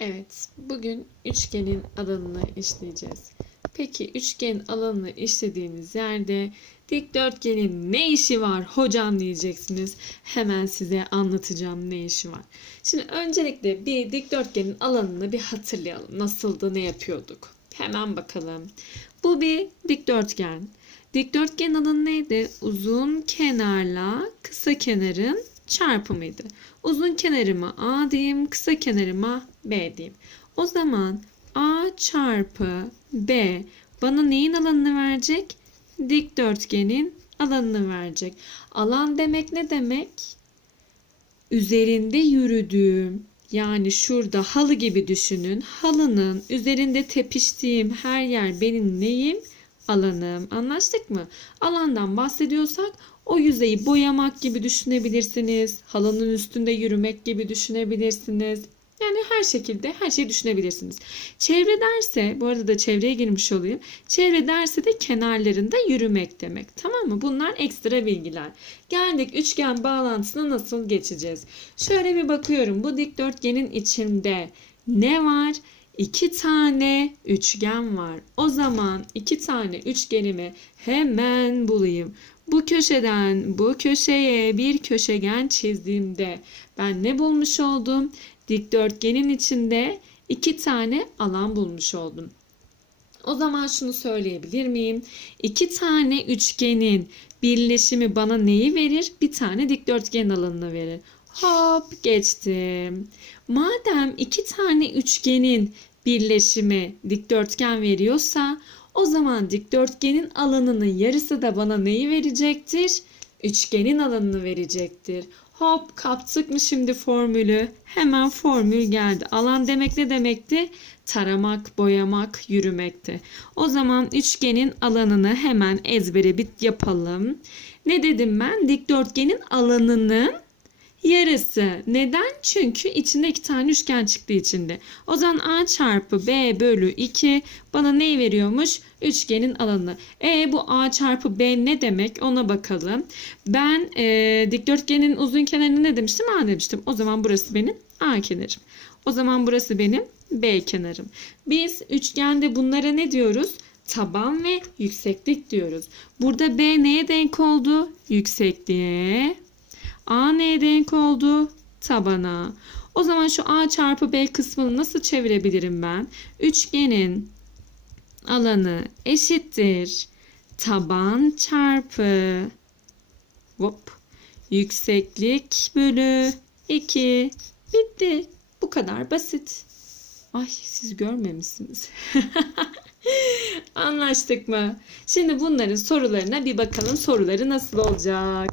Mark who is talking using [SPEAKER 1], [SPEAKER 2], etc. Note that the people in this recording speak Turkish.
[SPEAKER 1] Evet, bugün üçgenin alanını işleyeceğiz. Peki üçgen alanını işlediğiniz yerde dikdörtgenin ne işi var hocam diyeceksiniz. Hemen size anlatacağım ne işi var. Şimdi öncelikle bir dikdörtgenin alanını bir hatırlayalım. Nasıldı, ne yapıyorduk? Hemen bakalım. Bu bir dikdörtgen. Dikdörtgen alanı neydi? Uzun kenarla kısa kenarın çarpımıydı. Uzun kenarıma A diyeyim, kısa kenarıma B diyeyim. O zaman A çarpı B bana neyin alanını verecek? Dikdörtgenin alanını verecek. Alan demek ne demek? Üzerinde yürüdüğüm yani şurada halı gibi düşünün. Halının üzerinde tepiştiğim her yer benim neyim? Alanım. Anlaştık mı? Alandan bahsediyorsak o yüzeyi boyamak gibi düşünebilirsiniz. Halının üstünde yürümek gibi düşünebilirsiniz. Yani her şekilde her şeyi düşünebilirsiniz. Çevre derse, bu arada da çevreye girmiş olayım. Çevre derse de kenarlarında yürümek demek. Tamam mı? Bunlar ekstra bilgiler. Geldik üçgen bağlantısına nasıl geçeceğiz? Şöyle bir bakıyorum. Bu dikdörtgenin içinde ne var? İki tane üçgen var. O zaman iki tane üçgenimi hemen bulayım. Bu köşeden bu köşeye bir köşegen çizdiğimde ben ne bulmuş oldum? Dikdörtgenin içinde iki tane alan bulmuş oldum. O zaman şunu söyleyebilir miyim? İki tane üçgenin birleşimi bana neyi verir? Bir tane dikdörtgen alanını verir. Hop geçtim. Madem iki tane üçgenin birleşimi dikdörtgen veriyorsa o zaman dikdörtgenin alanının yarısı da bana neyi verecektir? Üçgenin alanını verecektir. Hop kaptık mı şimdi formülü? Hemen formül geldi. Alan demek ne demekti? Taramak, boyamak, yürümekti. O zaman üçgenin alanını hemen ezbere bir yapalım. Ne dedim ben? Dikdörtgenin alanının yarısı. Neden? Çünkü içinde iki tane üçgen çıktı içinde. O zaman A çarpı B bölü 2 bana neyi veriyormuş? Üçgenin alanı. E bu A çarpı B ne demek? Ona bakalım. Ben e, dikdörtgenin uzun kenarını ne demiştim? A demiştim. O zaman burası benim A kenarım. O zaman burası benim B kenarım. Biz üçgende bunlara ne diyoruz? Taban ve yükseklik diyoruz. Burada B neye denk oldu? Yüksekliğe. A neye denk oldu? Tabana. O zaman şu A çarpı B kısmını nasıl çevirebilirim ben? Üçgenin alanı eşittir. Taban çarpı hop yükseklik bölü 2. Bitti. Bu kadar basit. Ay siz görmemişsiniz. Anlaştık mı? Şimdi bunların sorularına bir bakalım soruları nasıl olacak.